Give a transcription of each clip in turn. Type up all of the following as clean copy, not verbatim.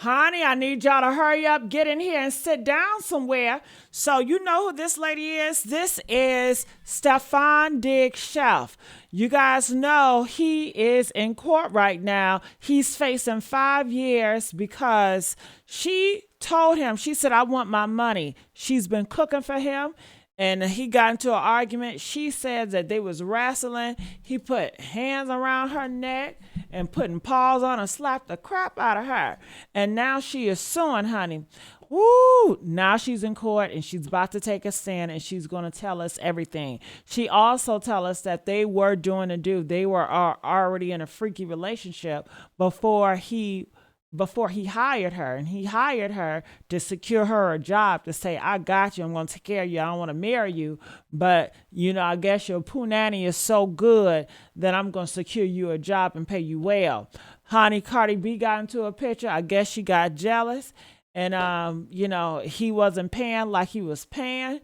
honey, I need y'all to hurry up, get in here and sit down somewhere. So you know who this lady is? This is Stefan Diggs chef. You guys know he is in court right now. He's facing 5 years because she told him, she said, I want my money. She's been cooking for him and he got into an argument. She said that they was wrestling. He put hands around her neck and putting paws on her, slapped the crap out of her. And now she is suing, honey. Woo! Now she's in court and she's about to take a stand and she's going to tell us everything. She also tell us that they were doing a do. They were already in a freaky relationship before he hired her, and he hired her to secure her a job, to say, I got you, I'm going to take care of you, I don't want to marry you, but I guess your punani is so good that I'm going to secure you a job and pay you well. Honey, Cardi B got into a picture. I guess she got jealous, and he wasn't paying like he was paying.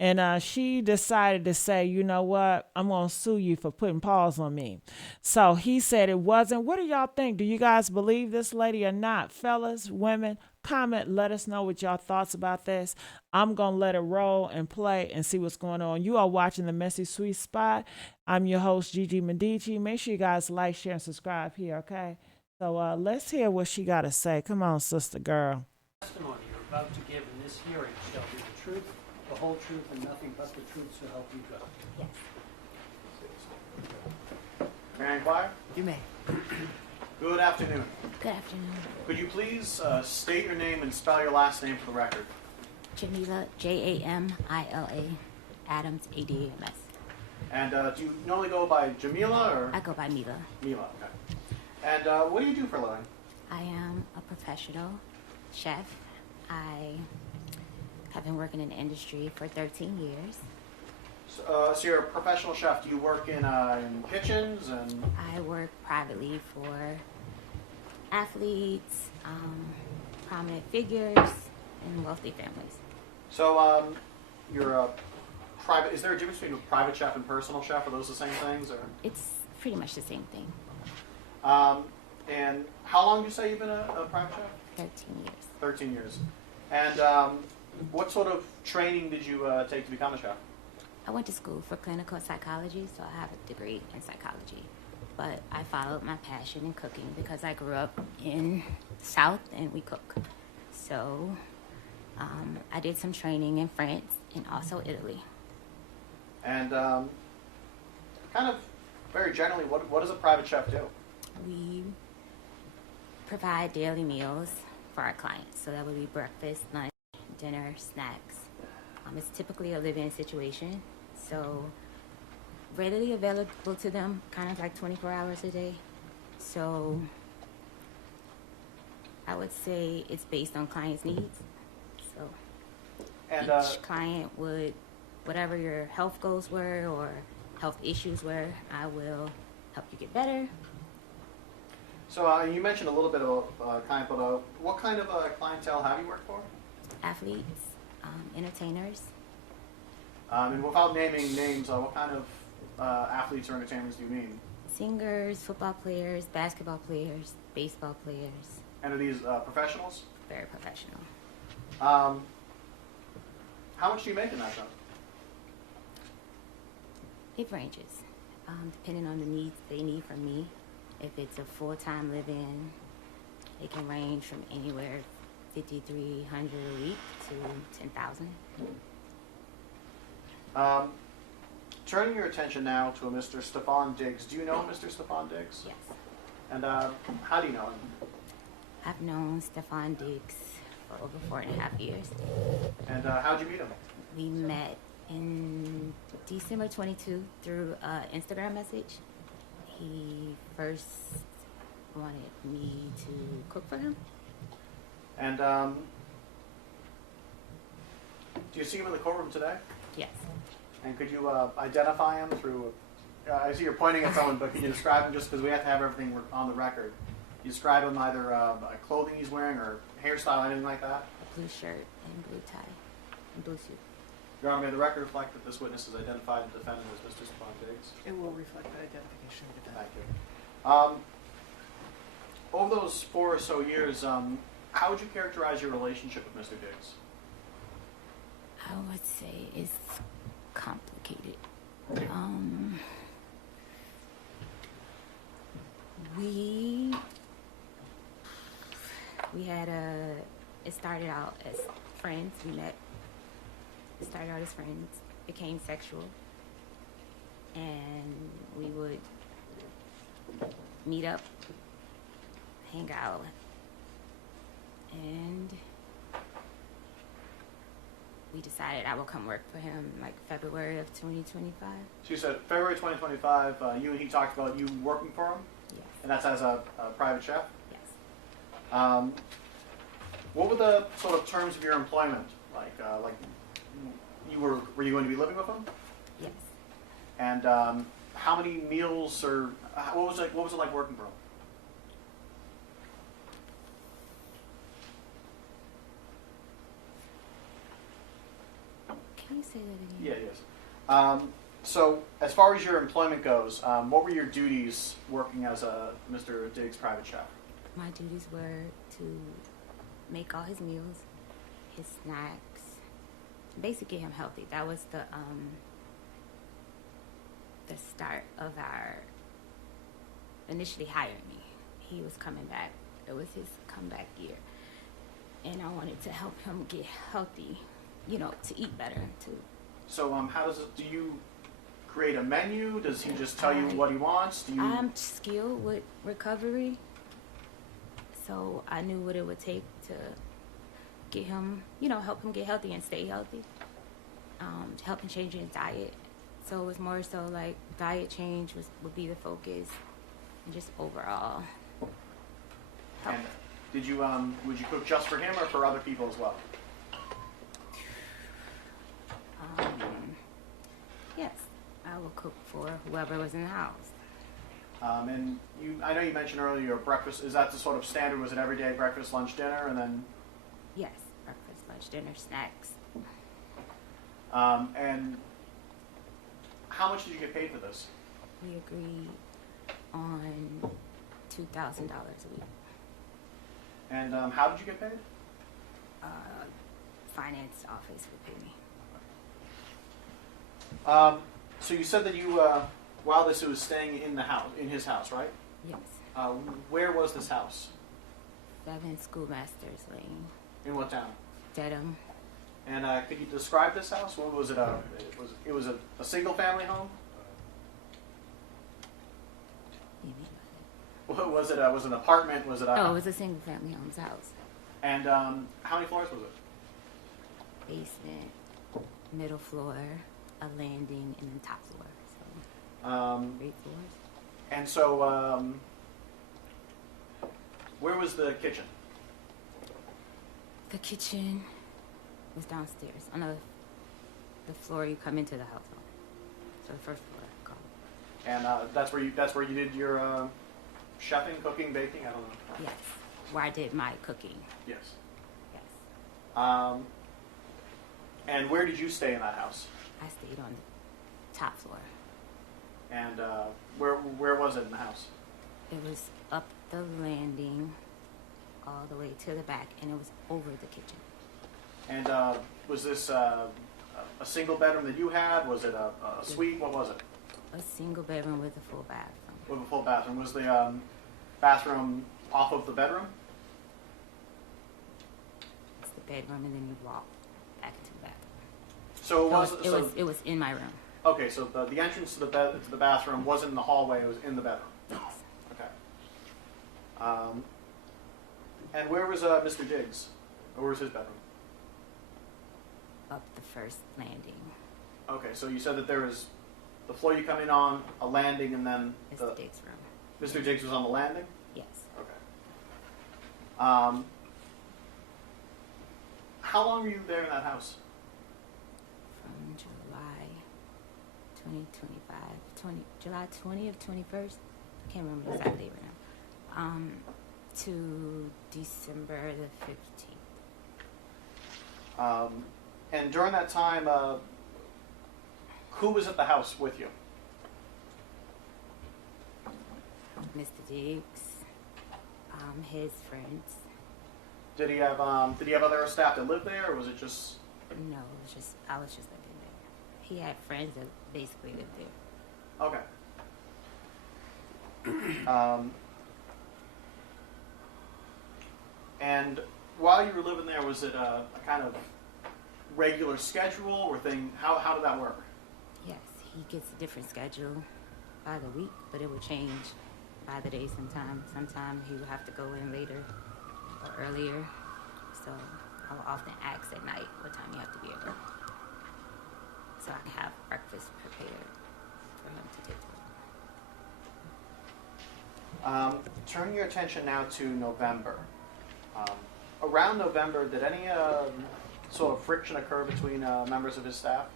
And she decided to say, you know what? I'm going to sue you for putting paws on me. So he said it wasn't. What do y'all think? Do you guys believe this lady or not? Fellas, women, comment. Let us know what y'all thoughts about this. I'm going to let it roll and play and see what's going on. You are watching The Messy Sweet Spot. I'm your host, Gigi Medici. Make sure you guys like, share, and subscribe here, okay? So let's hear what she got to say. Come on, sister girl. Testimony you're about to give in this hearing shall be the truth, the whole truth, and nothing but the truth, so help you God. Yes. May I inquire? You may. Good afternoon. Good afternoon. Could you please state your name and spell your last name for the record? Jamila, Jamila, Adams, Adams. And do you normally go by Jamila or? I go by Mila. Mila, okay. And what do you do for a living? I am a professional chef. I have been working in the industry for 13 years. So you're a professional chef. Do you work in kitchens and? I work privately for athletes, prominent figures, and wealthy families. So you're a private. Is there a difference between a private chef and personal chef? Are those the same things, or? It's pretty much the same thing. And how long do you say you've been a private chef? 13 years. 13 years. And what sort of training did you take to become a chef? I went to school for clinical psychology, so I have a degree in psychology. But I followed my passion in cooking because I grew up in the South and we cook. So I did some training in France and also Italy. And kind of very generally, what does a private chef do? We provide daily meals for our clients. So that would be breakfast, lunch, dinner, snacks. It's typically a live-in situation, so readily available to them, kind of like 24 hours a day. So I would say it's based on clients' needs. So And each client would, whatever your health goals were or health issues were, I will help you get better. so you mentioned a little bit about client, but what kind of clientele have you worked for? Athletes, entertainers, And without naming names, what kind of athletes or entertainers do you mean? singers, football players, basketball players, baseball players, And are these professionals? very professional. How much do you make in that job? It ranges, depending on the needs they need from me. If it's a full-time live-in, it can range from anywhere $5,300 a week to $10,000. Turning your attention now to a Mr. Stefan Diggs. Do you know Mr. Stefan Diggs? Yes, And how do you know him? I've known Stefan Diggs for over 4.5 years. And how'd you meet him? We met in December 22 through an Instagram message. He first wanted me to cook for him. And do you see him in the courtroom today? Yes. And could you identify him through? I see you're pointing at someone, but can you describe him just because we have to have everything on the record? You describe him either clothing he's wearing or hairstyle, anything like that? A blue shirt and blue tie and blue suit. Your Honor, may the record reflect that this witness has identified the defendant as Mr. Stefan Diggs? It will reflect that identification. Thank you. Over those 4 or so years, How would you characterize your relationship with Mr. Diggs? I would say it's complicated. We had it started out as friends. It started out as friends, became sexual, and we would meet up, hang out, and we decided I would come work for him like February of 2025. So you said February 2025, you and he talked about you working for him? Yes. And that's as a private chef? Yes. What were the sort of terms of your employment? Like were you going to be living with him? Yes. And how many meals or what was it like working for him? Can you say that Yeah, again? yes. So as far as your employment goes, what were your duties working as a Mr. Diggs private chef? My duties were to make all his meals, his snacks, basically get him healthy. That was the start of our initially hiring me. He was coming back. It was his comeback year. And I wanted to help him get healthy, to eat better too. So how does it, do you create a menu? Does he just tell you what he wants? Do you? I'm skilled with recovery, so I knew what it would take to get him, help him get healthy and stay healthy. Help him change his diet. So it was more so like diet change would be the focus, and just overall help. And did you would you cook just for him or for other people as well? Yes, I will cook for whoever was in the house. And I know you mentioned earlier your breakfast. Is that the sort of standard? Was it every day breakfast, lunch, dinner, and then? Yes, breakfast, lunch, dinner, snacks. And how much did you get paid for this? We agreed on $2,000 a week. And how did you get paid? Finance office would pay me. So you said that you, while this was staying in his house, right? Yes. Where was this house? 7 Schoolmasters Lane, In what town? Dedham. And could you describe this house? What was it? It was a single family home. You mean What was it? Was it an apartment? Was it? it was a single family home's house. And how many floors was it? Basement, middle floor, a landing, and then top floor. So 3 floors. And so, where was the kitchen? The kitchen was downstairs on the floor you come into the house on. So the first floor, I call it. And that's where you did your chefing, cooking, baking. I don't know. Yes, where I did my cooking. Yes. Yes. And where did you stay in that house? I stayed on the top floor. And where was it in the house? It was up the landing all the way to the back, and it was over the kitchen. And was this a single bedroom that you had? Was it a suite? What was it? A single bedroom with a full bathroom. With a full bathroom. Was the bathroom off of the bedroom? It's the bedroom, and then you walk back into the bathroom. So It was in my room. Okay, so the entrance to the bathroom wasn't in the hallway; it was in the bedroom. Yes. Okay. And where was Mr. Diggs? Or where was his bedroom? Up the first landing. Okay, so you said that there was the floor you come in on, a landing, and then It's the Diggs room. Mr. Diggs was on the landing? Yes. Okay. How long were you there in that house? From July 2025, July 20th, 21st, I can't remember the exact date right now, to December the 15th. And during that time, who was at the house with you? Mr. Diggs, his friends. Did he have other staff that lived there, or was it just? No, I was just living there. He had friends that basically lived there. Okay. And while you were living there, was it a kind of regular schedule or thing? How did that work? Yes, he gets a different schedule by the week, but it would change by the day sometimes. Sometimes he would have to go in later or earlier. So I would often ask at night what time you have to be at work, so I can have breakfast prepared for him to take to work. Turn your attention now to November. Around November, did any sort of friction occur between members of his staff?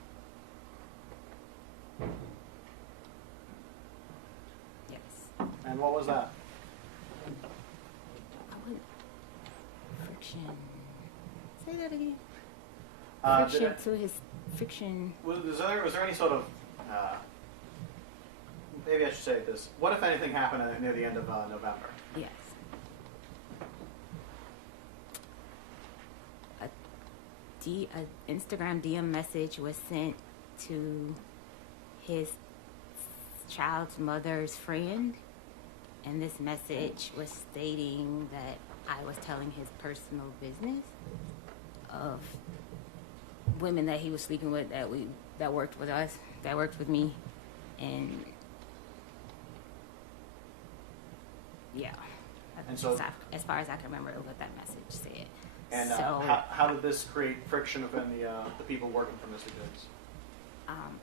Yes. And what was that? I wouldn't. Friction. Say that again. Did Friction it- to his friction. was there any sort of maybe I should say this. What, if anything, happened near the end of November? Yes. An Instagram DM message was sent to his child's mother's friend, and this message was stating that I was telling his personal business of women that he was sleeping with that worked with us, that worked with me, and yeah. And so- as far as I can remember what that message said. And So, how did this create friction within the people working for Mr. Diggs?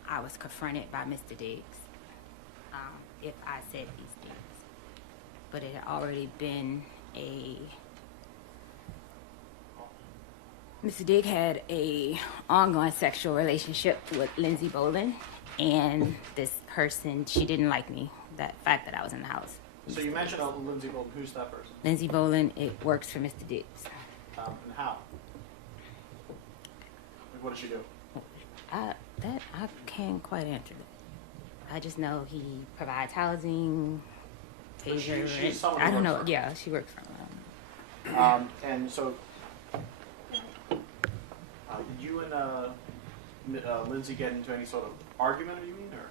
I was confronted by Mr. Diggs if I said these things. But it had already been Mr. Diggs had a ongoing sexual relationship with Lindsay Bolin, and this person, she didn't like me, that fact that I was in the house. So you mentioned Lindsay Bolton. Who's that person? Lindsay Bolin, it works for Mr. Diggs. And how? Like, what does she do? I can't quite answer that. I just know he provides housing, But pays her she's rent. someone I who don't works know. for him. Yeah, she works for him. And so, did you and Lindsay get into any sort of argument, you mean, or?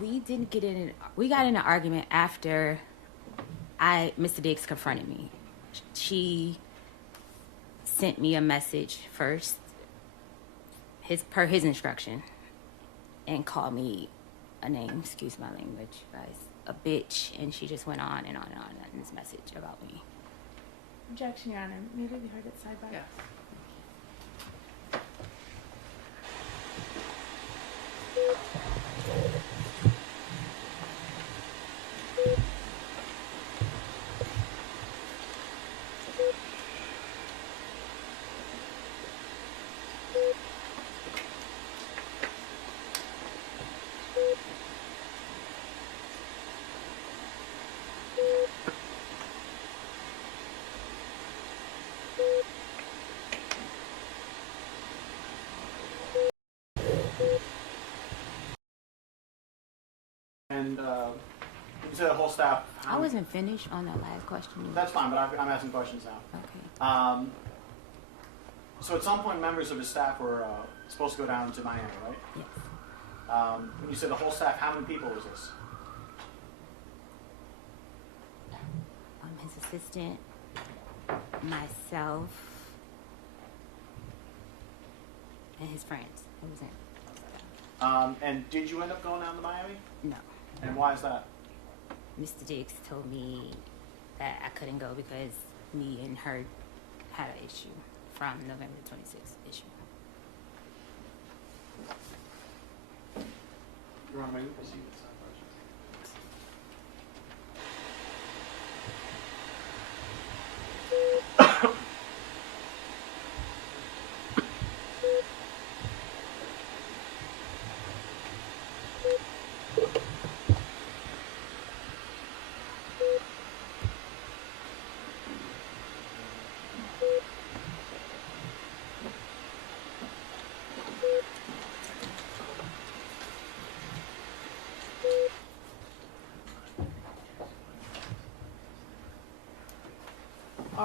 We didn't get in. We got in an argument after Mr. Diggs confronted me. She sent me a message first, per his instruction, and called me a name. Excuse my language, guys. A bitch, and she just went on and on and on in this message about me. Objection, Your Honor. May it be heard at sidebar? Yes. And you said the whole staff. I wasn't finished on that last question. That's fine, but I'm asking questions now. Okay. So at some point, members of his staff were supposed to go down to Miami, right? Yes. When you said the whole staff, how many people was this? His assistant, myself, and his friends. It was in. And did you end up going down to Miami? No. And why is that? Mr. Diggs told me that I couldn't go because me and her had an issue from November 26th issue. You want me to proceed with some questions?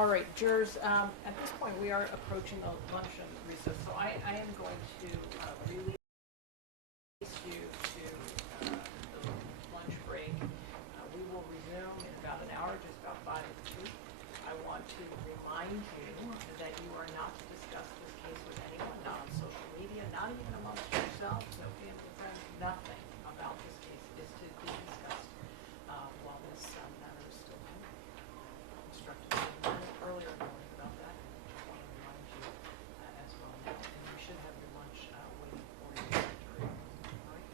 All right, jurors, at this point, we are approaching the lunch and recess, so I am going to release you to the lunch break. We will resume in about an hour, just about 5 to 2. I want to remind you that you are not to discuss this case with anyone, not on social media, not even amongst yourselves, no family, friends, nothing about this case is to be discussed while this matter is still pending. Instructed me earlier in the morning about that. I want to remind you as well now, and you should have your lunch waiting for you. All right?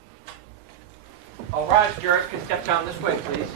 All right, jurors can step down this way, please.